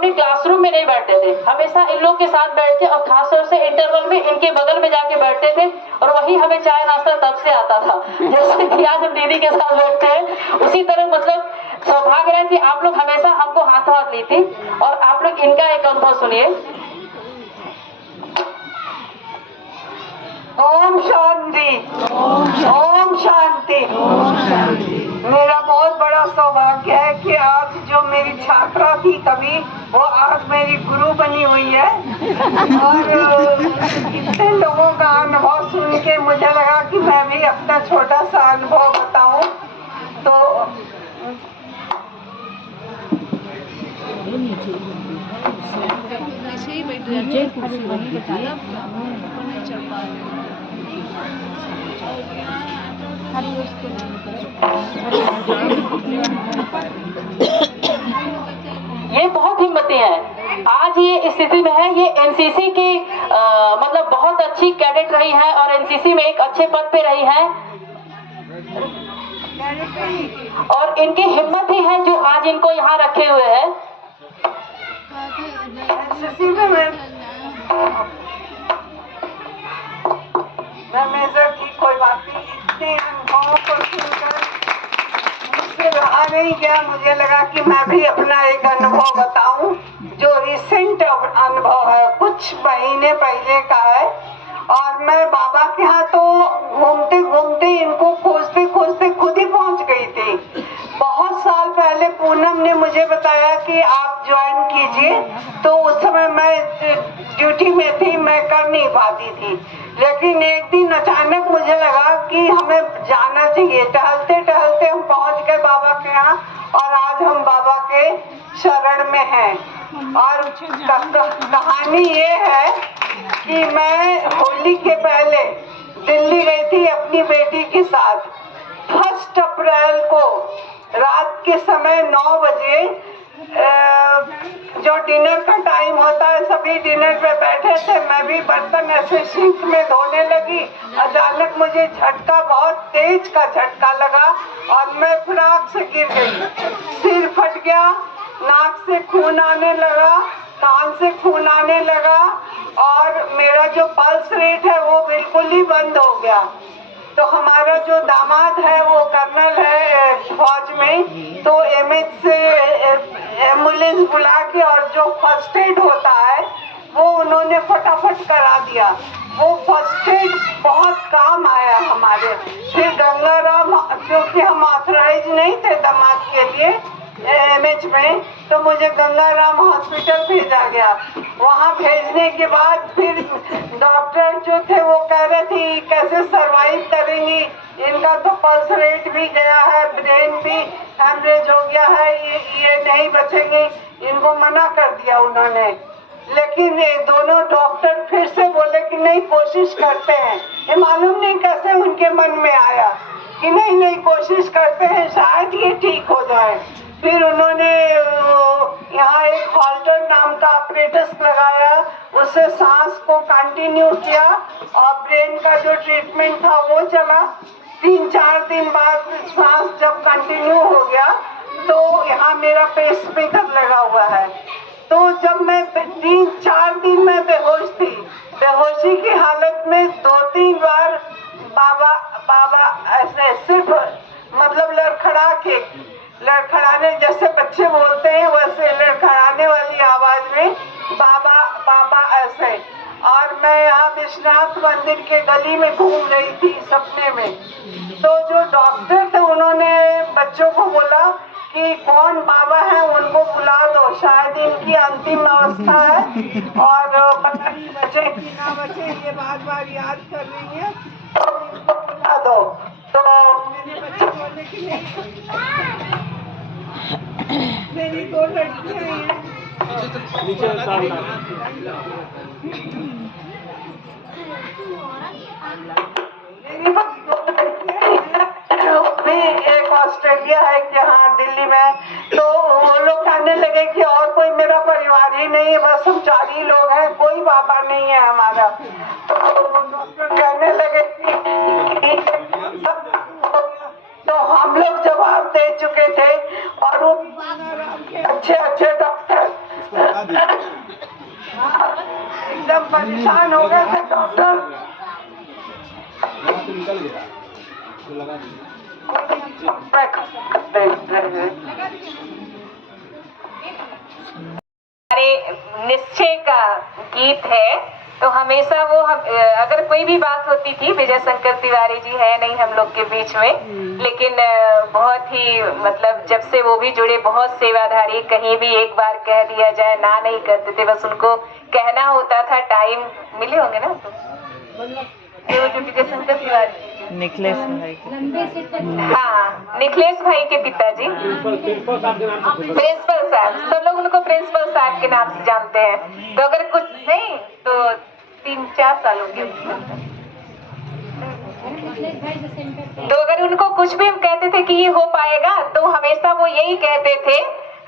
अपने क्लासरूम में नहीं बैठते थे, हमेशा इन लोग के साथ बैठते और खासतौर से इंटरवल में इनके बगल में जाके बैठते थे और वही हमें चाय नाश्ता तब से आता था, जैसे कि आज हम दीदी के साथ बैठते हैं उसी तरह। मतलब सौभाग्य है कि आप लोग हमेशा हमको हाथों हाथ ली थी। और आप लोग इनका एक अनुभव सुनिए। ओम शांति, ओम शांति। मेरा बहुत बड़ा सौभाग्य है कि आज जो मेरी छात्रा थी कभी, वो आज मेरी गुरु बनी हुई है। और इतने लोगों का अनुभव सुन के मुझे लगा कि मैं भी अपना छोटा सा अनुभव बताऊं। तो ये बहुत हिम्मती है, आज ये स्थिति में है। ये एनसीसी की मतलब बहुत अच्छी कैडेट रही है और एनसीसी में एक अच्छे पद पे रही है और इनकी हिम्मत ही है जो आज इनको यहाँ रखे हुए हैं। मैं मेजर थी, कोई बात नहीं। इतने अनुभवों को सुनकर मुझसे रहा नहीं गया, मुझे लगा कि मैं भी अपना एक अनुभव बताऊं जो रिसेंट अनुभव है, कुछ महीने पहले का है। और मैं बाबा के यहाँ तो घूमते घूमते इनको खोजते खोजते खुद ही पहुंच गई थी। बहुत साल पहले पूनम ने मुझे बताया कि आप ज्वाइन कीजिए, तो उस समय मैं ड्यूटी में थी, मैं कर नहीं पाती थी। लेकिन एक दिन अचानक मुझे लगा कि हमें जाना चाहिए। टहलते टहलते हम पहुंच गए बाबा के यहाँ और आज हम बाबा के शरण में हैं। और कहानी ये है कि मैं होली के पहले दिल्ली गई थी अपनी बेटी के साथ। 1 अप्रैल को रात के समय 9 बजे जो डिनर का टाइम होता है, सभी डिनर पे बैठे थे, मैं भी बर्तन ऐसे सिंक में धोने लगी। अचानक मुझे झटका, बहुत तेज का झटका लगा और मैं फटाक से गिर गई। सिर फट गया, नाक से खून आने लगा, कान से खून आने लगा और मेरा जो पल्स रेट है वो बिल्कुल ही बंद हो गया। तो हमारा जो दामाद है वो कर्नल है फौज में, तो एमएच से एम्बुलेंस बुला के और जो फर्स्ट एड होता है वो उन्होंने फटाफट करा दिया। वो फर्स्ट एड बहुत काम आया हमारे। फिर गंगाराम, क्योंकि हम ऑथराइज नहीं थे दामाद के लिए एमएच में, तो मुझे गंगाराम हॉस्पिटल भेजा गया। वहाँ भेजने के बाद फिर डॉक्टर जो थे वो कह रहे थे कैसे सरवाइव करेंगी, इनका तो पल्स रेट भी गया है, ब्रेन भी हैमरेज हो गया है, ये नहीं बचेंगे, इनको मना कर दिया उन्होंने। लेकिन ये दोनों डॉक्टर फिर से बोले कि नहीं, कोशिश करते हैं। ये मालूम नहीं कैसे उनके मन में आया कि नहीं कोशिश करते हैं, शायद ये ठीक हो जाए। फिर उन्होंने यहाँ एक हॉल्टर नाम का अपरेटस लगाया, उससे सांस को कंटिन्यू किया और ब्रेन का जो ट्रीटमेंट था वो चला। 3-4 दिन बाद सांस जब कंटिन्यू हो गया तो यहाँ मेरा पेसमेकर लगा हुआ है। तो जब मैं 3-4 दिन में बेहोश थी, बेहोशी की हालत में 2-3 बार बाबा बाबा ऐसे सिर्फ मतलब लड़खड़ाने जैसे बच्चे बोलते हैं वैसे लड़खड़ाने वाली आवाज में बाबा बाबा ऐसे। और मैं यहाँ विश्वनाथ मंदिर के गली में घूम रही थी सपने में। तो जो डॉक्टर थे उन्होंने बच्चों को बोला कि कौन बाबा है उनको बुला दो, शायद इनकी अंतिम अवस्था है और पता नहीं बचे कि ना बचे, ये बार याद कर रही है, तो इनको बुला दो। तो मेरे बच्चे बोले कि नहीं, मेरी 2 लड़कियां हैं। मेरी बस 2 लड़कियां हैं, एक ऑस्ट्रेलिया है कि हाँ दिल्ली में। तो वो लोग कहने लगे कि और कोई मेरा परिवार ही नहीं है, बस हम 4 ही लोग हैं, कोई बाबा नहीं है हमारा। तो डॉक्टर कहने लगे तो हम लोग जवाब दे चुके थे और वो अच्छे डॉक्टर परेशान हो गए थे डॉक्टर। निश्चय का गीत है, तो हमेशा वो अगर कोई भी बात होती थी, विजय शंकर तिवारी जी है नहीं हम लोग के बीच में, लेकिन बहुत ही मतलब जब से वो भी जुड़े बहुत सेवाधारी, कहीं भी एक बार कह दिया जाए ना नहीं करते थे, बस उनको कहना होता था। टाइम मिले होंगे ना तो जो विजय शंकर तिवारी निखिलेश भाई हाँ, निखिलेश भाई के पिताजी प्रिंसिपल साहब, सब लोग उनको प्रिंसिपल साहब के नाम से जानते हैं। तो अगर कुछ नहीं तो 3-4 सालों के, तो अगर उनको कुछ भी हम कहते थे कि ये हो पाएगा, तो हमेशा वो यही कहते थे,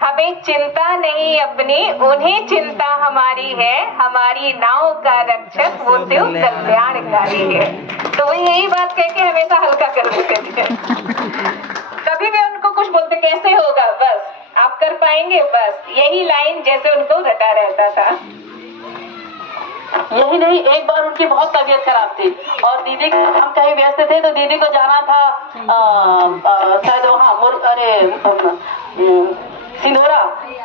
हमें चिंता नहीं अपनी, उन्हें चिंता हमारी है, हमारी नाव का रक्षक वो शिव कल्याणकारी है। तो वो यही बात कह के हमेशा हल्का कर देते थे। कभी भी उनको कुछ बोलते कैसे होगा, बस आप कर पाएंगे, बस यही लाइन जैसे उनको रटा रहता था। यही नहीं, एक बार उनकी बहुत तबीयत खराब थी और दीदी, हम कहीं व्यस्त थे तो दीदी को जाना था शायद वहाँ सिंधोरा,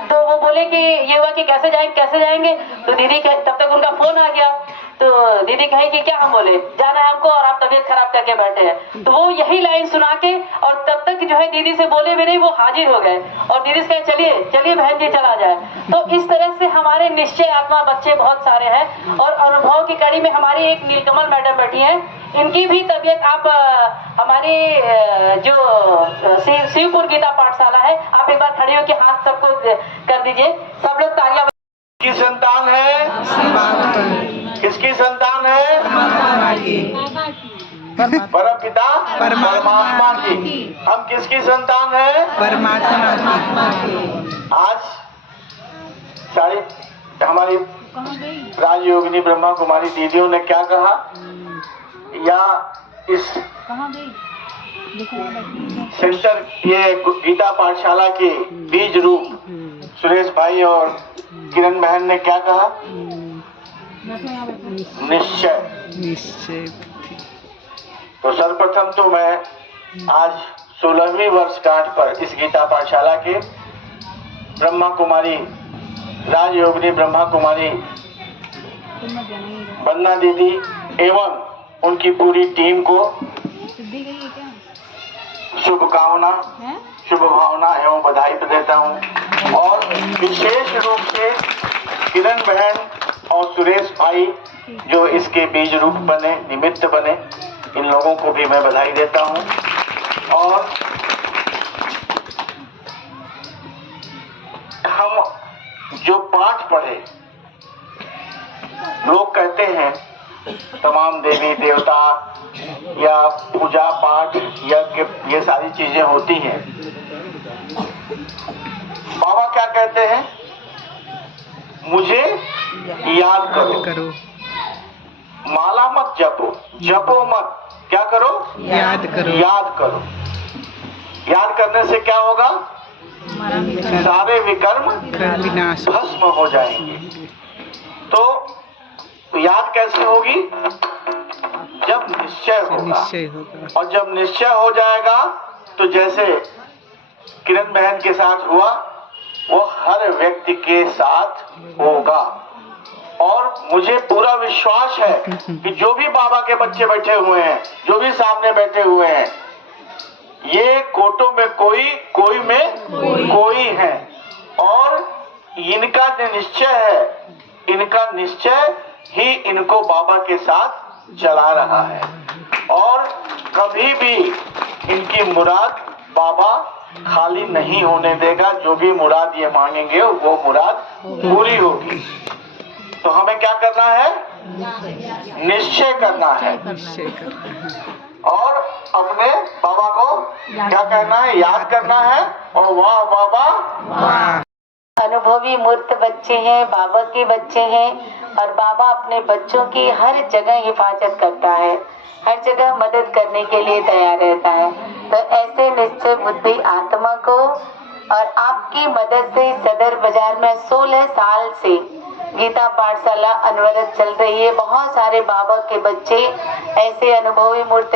तो वो बोले कि ये हुआ कि कैसे जाएंगे, तो दीदी तब तक उनका फोन आ गया, तो दीदी कहे कि क्या, हम बोले जाना है हमको और आप तबीयत खराब करके बैठे हैं। तो वो यही लाइन सुना के और तब तक जो है दीदी से बोले भी नहीं, वो हाजिर हो गए और दीदी से कहे चलिए बहन जी चला जाए। तो इस तरह से हमारे निश्चय आत्मा बच्चे बहुत सारे हैं। और अनुभव की कड़ी में हमारी एक नीलकमल मैडम बैठी हैं, इनकी भी तबीयत, आप हमारी जो शिवपुर गीता पाठशाला है, आप एक बार खड़े हो के हाथ सबको कर दीजिए, सब लोग तालियां। की संतान है, किसकी संतान है? परम पिता परमात्मा की। हम किसकी संतान है? परमात्मा की। आज सारी हमारी राजयोगिनी ब्रह्मा कुमारी दीदियों ने क्या कहा, या इस सेंटर, ये गीता पाठशाला के बीज रूप सुरेश भाई और किरण बहन ने क्या कहा? निश्चय। तो सर्वप्रथम तो मैं आज 16वीं वर्षगांठ पर इस गीता पाठशाला के ब्रह्मा कुमारी, राजयोगिनी ब्रह्मा कुमारी वंदना दीदी एवं उनकी पूरी टीम को शुभ भावना एवं बधाई देता हूँ। और विशेष रूप से किरण बहन और सुरेश भाई जो इसके बीज रूप बने, निमित्त बने, इन लोगों को भी मैं बधाई देता हूँ। और हम जो पाठ पढ़े, लोग कहते हैं तमाम देवी देवता या पूजा पाठ यज्ञ ये सारी चीजें होती हैं। बाबा क्या कहते हैं? मुझे याद करो, माला मत जपो मत, क्या करो? याद करो। याद करने से क्या होगा? सारे विकर्म भस्म हो जाएंगे। तो याद कैसे होगी? जब निश्चय होगा। और जब निश्चय हो जाएगा तो जैसे किरण बहन के साथ हुआ, वो हर व्यक्ति के साथ होगा। और मुझे पूरा विश्वास है कि जो भी बाबा के बच्चे बैठे हुए हैं, जो भी सामने बैठे हुए हैं, ये कोटों में कोई में कोई है। और इनका जो निश्चय है, इनका निश्चय ही इनको बाबा के साथ चला रहा है। और कभी भी इनकी मुराद बाबा खाली नहीं होने देगा। जो भी मुराद ये मांगेंगे वो मुराद पूरी होगी। तो हमें क्या करना है? निश्चय करना है और अपने बाबा को क्या करना है? याद करना है। और वाह बाबा वाह। अनुभवी मूर्त बच्चे हैं, बाबा के बच्चे हैं, और बाबा अपने बच्चों की हर जगह हिफाजत करता है, हर जगह मदद करने के लिए तैयार रहता है। तो ऐसे निश्चय बुद्धि आत्मा को और आपकी मदद से सदर बाजार में 16 साल से गीता पाठशाला अनवरत चल रही है। बहुत सारे बाबा के बच्चे ऐसे अनुभवी मूर्ति